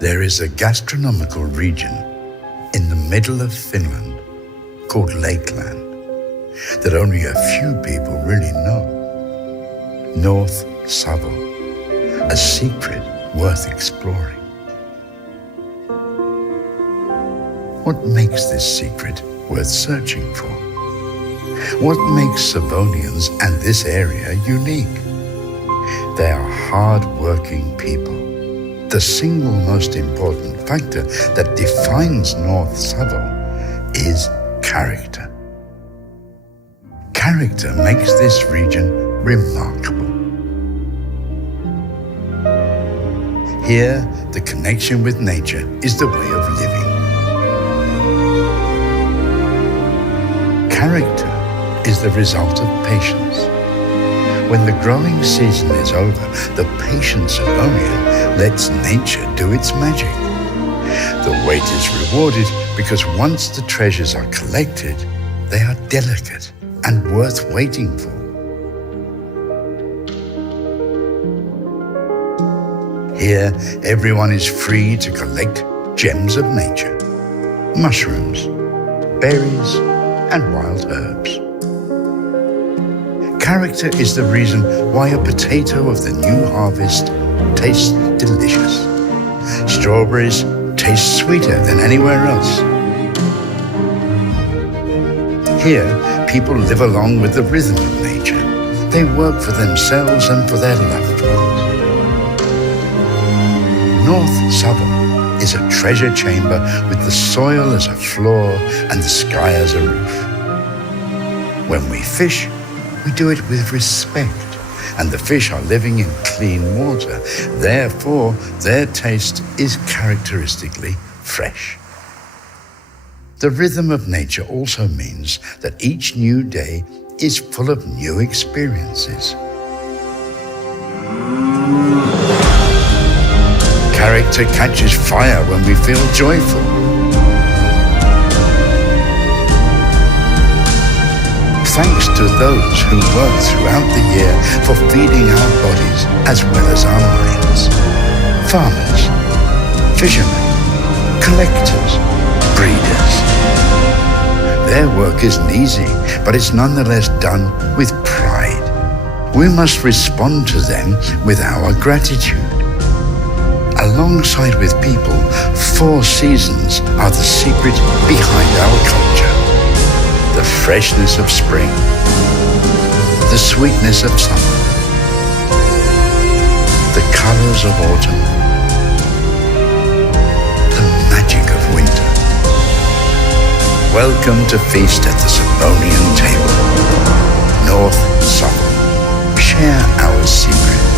There is a gastronomical region in the middle of Finland called Lakeland that only a few people really know. North Savo, a secret worth exploring. What makes this secret worth searching for? What makes Savonians and this area unique? They are hard-working people. The single most important factor that defines North Savo is character. Character makes this region remarkable. Here, the connection with nature is the way of living. Character is the result of patience. When the growing season is over, the patient Savonian lets nature do its magic. The wait is rewarded because once the treasures are collected, they are delicate and worth waiting for. Here, everyone is free to collect gems of nature, mushrooms, berries, and wild herbs. Character is the reason why a potato of the new harvest tastes delicious. Strawberries taste sweeter than anywhere else. Here, people live along with the rhythm of nature. They work for themselves and for their loved ones. North Savo is a treasure chamber with the soil as a floor and the sky as a roof. When we fish, we do it with respect, and the fish are living in clean water. Therefore, their taste is characteristically fresh. The rhythm of nature also means that each new day is full of new experiences. Character catches fire when we feel joyful. Thanks to those who work throughout the year for feeding our bodies as well as our minds. Farmers, fishermen, collectors, breeders. Their work isn't easy, but it's nonetheless done with pride. We must respond to them with our gratitude. Alongside with people, 4 seasons are the secret behind our culture. The freshness of spring, the sweetness of summer, the colors of autumn, the magic of winter. Welcome to feast at the Savonian table. North Savo. Share our secret.